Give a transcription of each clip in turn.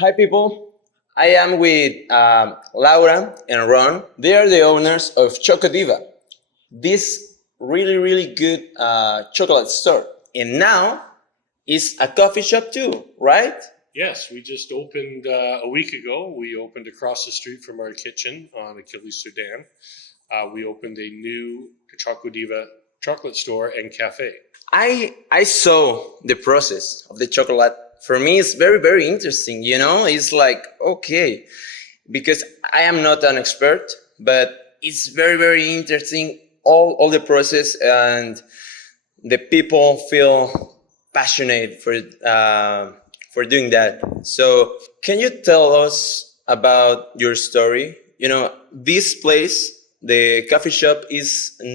Hi, people. I am with Laura and Ron. They are the owners of Xocodiva, this really good chocolate store. And now it's a coffee shop too, right? Yes, we just opened a week ago. We opened across the street from our kitchen on Achilles Sudan. We opened a new Xocodiva chocolate store and cafe. I saw the process of the chocolate. For me, it's very interesting. It's like okay, because I am not an expert, but it's very interesting. All the process and the people feel passionate for doing that. So, can you tell us about your story? This place, the coffee shop, is a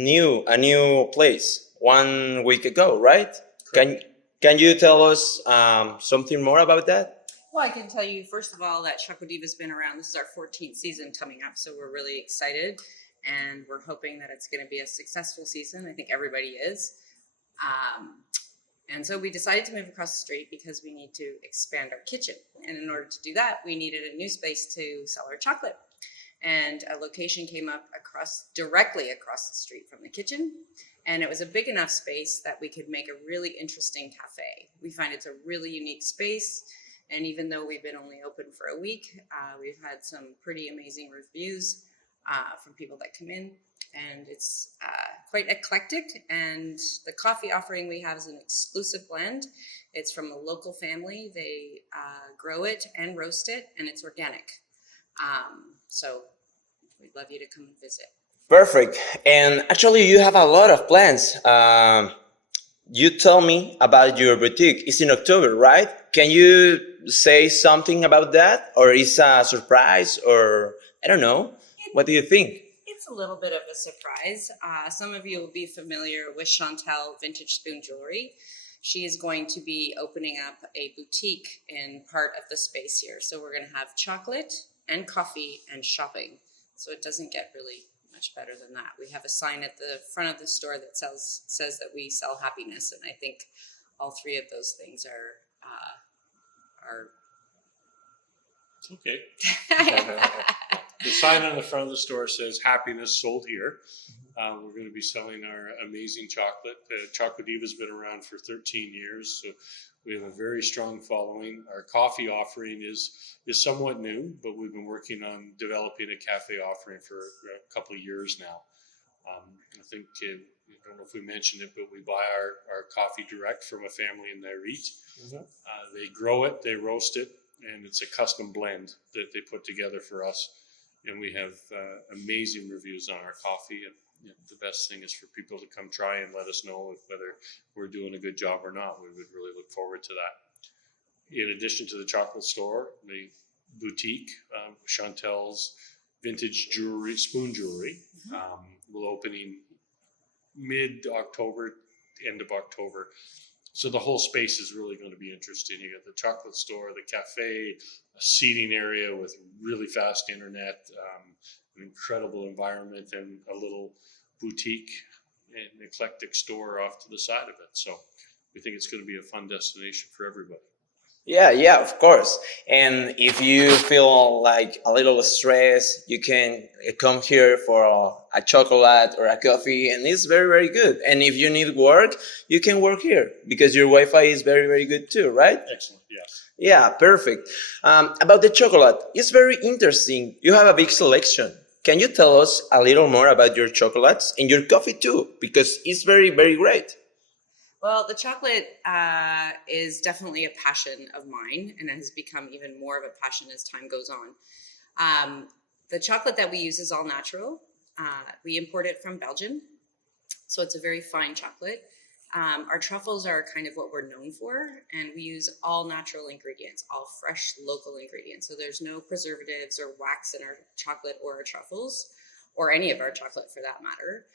new place 1 week ago, right? Can Can you tell us something more about that? Well, I can tell you, first of all, that Xocodiva's been around. This is our 14th season coming up, so we're really excited. And we're hoping that it's going to be a successful season. I think everybody is. Um, and so we decided to move across the street because we need to expand our kitchen. And in order to do that, we needed a new space to sell our chocolate. And a location came up directly across the street from the kitchen. And it was a big enough space that we could make a really interesting cafe. We find it's a really unique space. And even though we've been only open for a week, we've had some pretty amazing reviews from people that come in. And it's quite eclectic. And the coffee offering we have is an exclusive blend. It's from a local family. They grow it and roast it, and it's organic. So we'd love you to come and visit. Perfect. And actually, you have a lot of plans. You tell me about your boutique. It's in October, right? Can you say something about that? Or is a surprise? Or I don't know. What do you think? It's a little bit of a surprise. Some of you will be familiar with Chantel Vintage Spoon Jewelry. She is going to be opening up a boutique in part of the space here. So we're going to have chocolate and coffee and shopping. So it doesn't get really much better than that. We have a sign at the front of the store that says that we sell happiness, and I think all three of those things are Okay. The sign on the front of the store says "Happiness sold here." We're going to be selling our amazing chocolate. Xocodiva's been around for 13 years, so we have a very strong following. Our coffee offering is somewhat new, but we've been working on developing a cafe offering for a couple of years now. I think, I don't know if we mentioned it, but we buy our coffee direct from a family in Nayarit. They grow it, they roast it, and it's a custom blend that they put together for us. And we have amazing reviews on our coffee. And the best thing is for people to come try and let us know whether we're doing a good job or not. We would really look forward to that. In addition to the chocolate store, the boutique, Chantel's Vintage Jewelry, Spoon Jewelry, will opening mid-October, end of October. So the whole space is really going to be interesting. You got the chocolate store, the cafe, a seating area with really fast internet, an incredible environment, and a little boutique and eclectic store off to the side of it. So we think it's going to be a fun destination for everybody. Yeah, of course. And if you feel like a little stressed, you can come here for a chocolate or a coffee, and it's very good. And if you need work, you can work here because your Wi-Fi is very good too, right? Excellent, yes. Yeah, perfect. About the chocolate, it's very interesting. You have a big selection. Can you tell us a little more about your chocolates and your coffee too? Because it's very great. Well, the chocolate is definitely a passion of mine, and it has become even more of a passion as time goes on. The chocolate that we use is all natural. We import it from Belgium, so it's a very fine chocolate. Our truffles are kind of what we're known for, and we use all natural ingredients, all fresh local ingredients. So there's no preservatives or wax in our chocolate or our truffles, or any of our chocolate for that matter.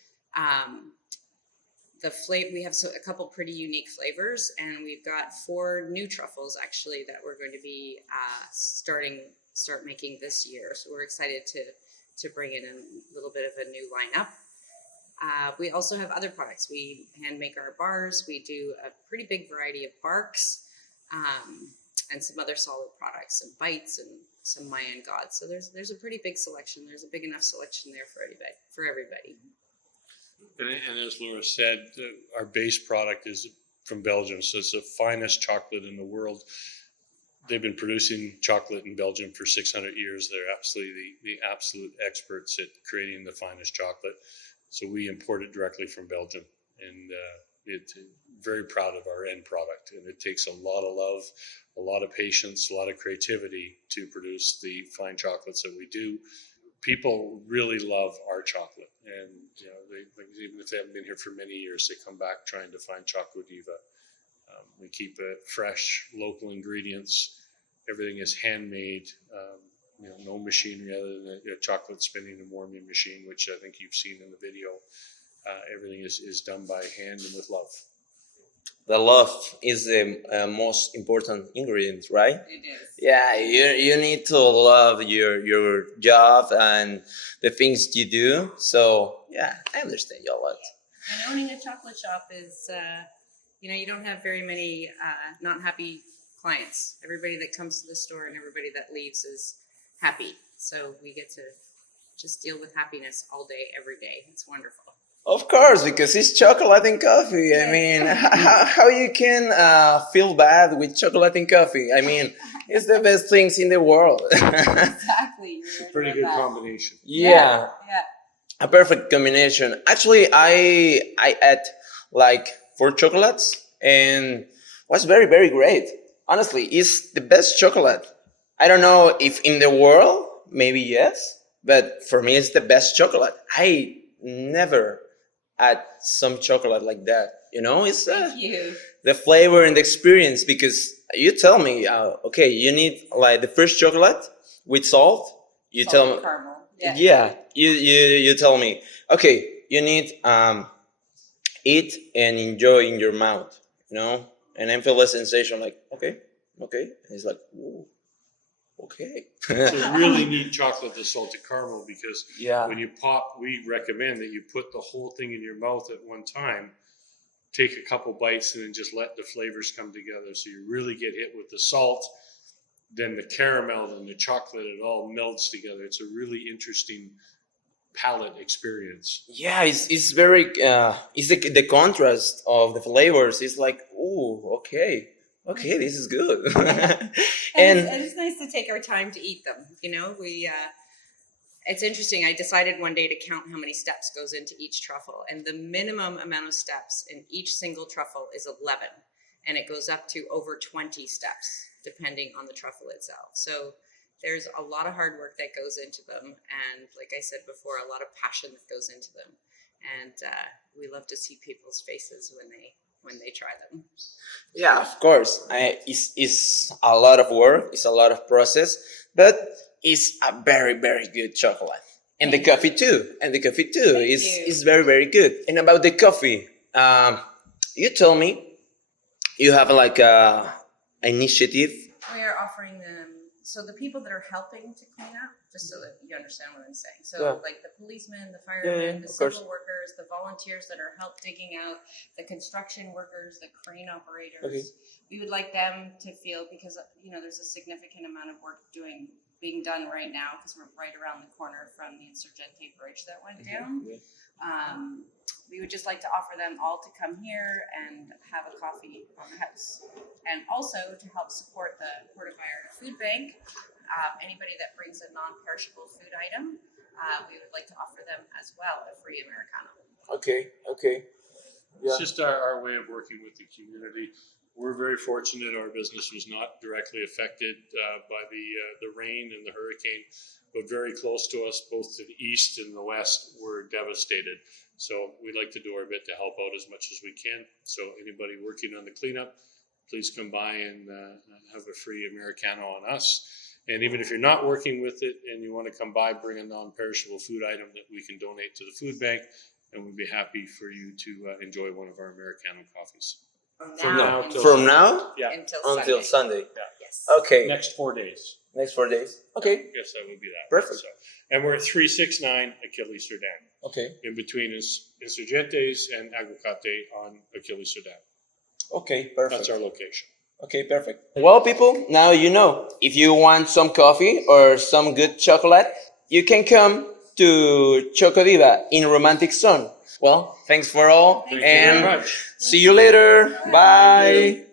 We have a couple pretty unique flavors, and we've got 4 new truffles actually that we're going to be start making this year. So we're excited to bring in a little bit of a new lineup. We also have other products. We hand make our bars. We do a pretty big variety of barks. and some other solid products and bites and some Mayan gods. So there's a pretty big selection. There's a big enough selection there for everybody. And as Laura said, our base product is from Belgium, so it's the finest chocolate in the world. They've been producing chocolate in Belgium for 600 years. They're absolutely the absolute experts at creating the finest chocolate. So we import it directly from Belgium, and it's very proud of our end product. And it takes a lot of love, a lot of patience, a lot of creativity to produce the fine chocolates that we do. People really love our chocolate, and even if they haven't been here for many years, they come back trying to find Xocodiva. We keep it fresh, local ingredients. Everything is handmade. No machinery other than a chocolate spinning and warming machine, which I think you've seen in the video. Everything is done by hand and with love. The love is the most important ingredient, right? It is. Yeah, you need to love your job and the things you do. So yeah, I understand you a lot. And owning a chocolate shop is, you don't have very many not happy clients. Everybody that comes to the store and everybody that leaves is happy. So we get to just deal with happiness all day, every day. It's wonderful. Of course, because it's chocolate and coffee. I mean, how you can feel bad with chocolate and coffee? I mean, it's the best things in the world. Exactly. It's a pretty good combination. Yeah, Yeah. a perfect combination. Actually, I ate like 4 chocolates and was very, very great. Honestly, it's the best chocolate. I don't know if in the world, maybe yes, but for me, it's the best chocolate. I never had some chocolate like that. It's Thank you. the flavor and the experience, because you tell me, okay, you need like the first chocolate with salt. You Salted tell me, caramel. yeah, you tell me, okay, you need eat and enjoy in your mouth, and I feel the sensation like, okay, and it's like, ooh, okay. It's a really neat chocolate, the salted caramel, because Yeah. when you pop, we recommend that you put the whole thing in your mouth at one time, take a couple bites, and then just let the flavors come together. So you really get hit with the salt, then the caramel, and the chocolate. It all melds together. It's a really interesting palate experience. Yeah, it's very it's the contrast of the flavors. It's like, ooh, okay, this is good. And And it's nice to take our time to eat them. It's interesting. I decided one day to count how many steps goes into each truffle, and the minimum amount of steps in each single truffle is 11, and it goes up to over 20 steps depending on the truffle itself. So there's a lot of hard work that goes into them, and like I said before, a lot of passion that goes into them, and we love to see people's faces when they try them. yeah, of course, it's a lot of work. It's a lot of process, but it's a very, very good chocolate. And the coffee too. Is very, very good. And about the coffee, you told me you have like a initiative. We are offering them, so the people that are helping to clean up, just so that you understand what I'm saying. So Yeah. like the policemen, the firemen, the of course. civil workers, the volunteers that are help digging out, the construction workers, the crane operators. Okay. We would like them to feel, because there's a significant amount of work being done right now, because we're right around the corner from the Insurgente bridge that went down. We would just like to offer them all to come here and have a coffee on the house. And also to help support the Puerto Vallarta Food Bank, anybody that brings a non-perishable food item, we would like to offer them as well a free Americano. Okay. It's just our way of working with the community. We're very fortunate our business was not directly affected by the rain and the hurricane, but very close to us, both to the east and the west, were devastated. So we'd like to do our bit to help out as much as we can. So anybody working on the cleanup, please come by and have a free Americano on us. And even if you're not working with it and you want to come by, bring a non-perishable food item that we can donate to the food bank, and we'd be happy for you to enjoy one of our Americano coffees. From now Yeah. until Sunday. Yes. Okay. Next 4 days. Next 4 days. Okay. I guess that would be that. Perfect. So, and we're at 369 Achilles Sudan, Okay. in between Insurgentes and Aguacate on Achilles Sudan. Okay. Perfect. That's our location. Okay, perfect. Well, people, now you know. If you want some coffee or some good chocolate, you can come to Xocodiva in Romantic Zone. Well, thanks for all, Thank you very and much. see you later. Bye.